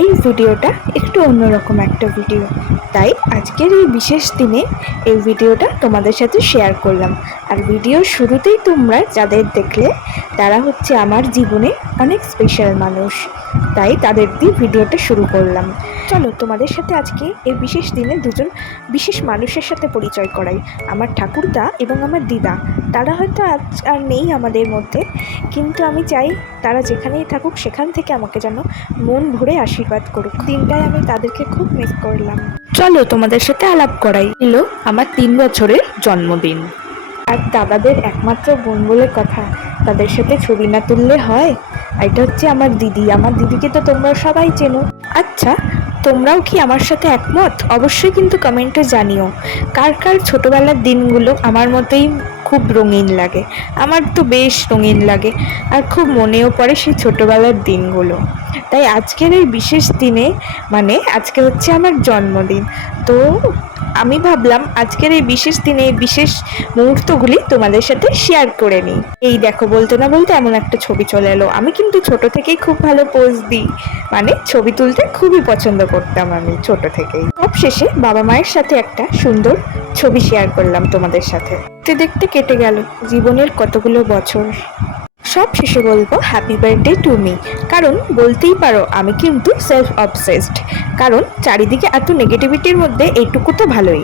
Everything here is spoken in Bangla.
এই ভিডিওটা একটু অন্যরকম একটা ভিডিও, তাই আজকের এই বিশেষ দিনে এই ভিডিওটা তোমাদের সাথে শেয়ার করলাম। আর ভিডিওর শুরুতেই তোমরা যাদের দেখলে তারা হচ্ছে আমার জীবনে অনেক স্পেশাল মানুষ, তাই তাদের দিয়ে ভিডিওটা শুরু করলাম। চলো তোমাদের সাথে আজকে এই বিশেষ দিনে দুজন বিশেষ মানুষের সাথে পরিচয় করাই। আমার ঠাকুরদা এবং আমার দিদা, তারা হয়তো আজ আর নেই আমাদের মধ্যে, কিন্তু আমি চাই তারা যেখানেই থাকুক সেখান থেকে আমাকে যেন মন ভরে আশীর্বাদ করুক। দিনটায় আমি তাদেরকে খুব মিস করলাম। চলো তোমাদের সাথে আলাপ করাই। এলো আমার 3 বছরের জন্মদিন, আর দাদাদের একমাত্র বোন বলে কথা, তাদের সাথে ছবি না তুললে হয়। এটা হচ্ছে আমার দিদি। আমার দিদিকে তো তোমরা সবাই চেনো। আচ্ছা, তোমরাও কি আমার সাথে একমত? অবশ্যই কিন্তু কমেন্টে জানিও কার কার ছোটবেলার দিনগুলো আমার মতোই খুব রঙিন লাগে। আমার তো বেশ রঙিন লাগে, আর খুব মনেও পড়ে সেই ছোটবেলার দিনগুলো। তাই আজকের এই বিশেষ দিনে, মানে আজকে হচ্ছে আমার জন্মদিন, তো আমি ভাবলাম আজকের এই বিশেষ দিনে এই বিশেষ মুহূর্তগুলি তোমাদের সাথে শেয়ার করে নিই। এই দেখো, বলতে না বলতে এমন একটা ছবি চলে এলো। আমি কিন্তু ছোট থেকেই খুব ভালো পোজ দিই, মানে ছবি তুলতে খুবই পছন্দ করতাম আমি ছোট থেকেই। সব শেষে বাবা মায়ের সাথে একটা সুন্দর ছবি শেয়ার করলাম তোমাদের সাথে। দেখতে দেখতে কেটে গেল জীবনের কতগুলো বছর। সব শেষে বলবো হ্যাপি বার্থডে টু মি, কারণ বলতেই পারো আমি কিন্তু সেলফ অবসেসড, কারণ চারিদিকে এত নেগেটিভিটির মধ্যে এইটুকু তো ভালোই।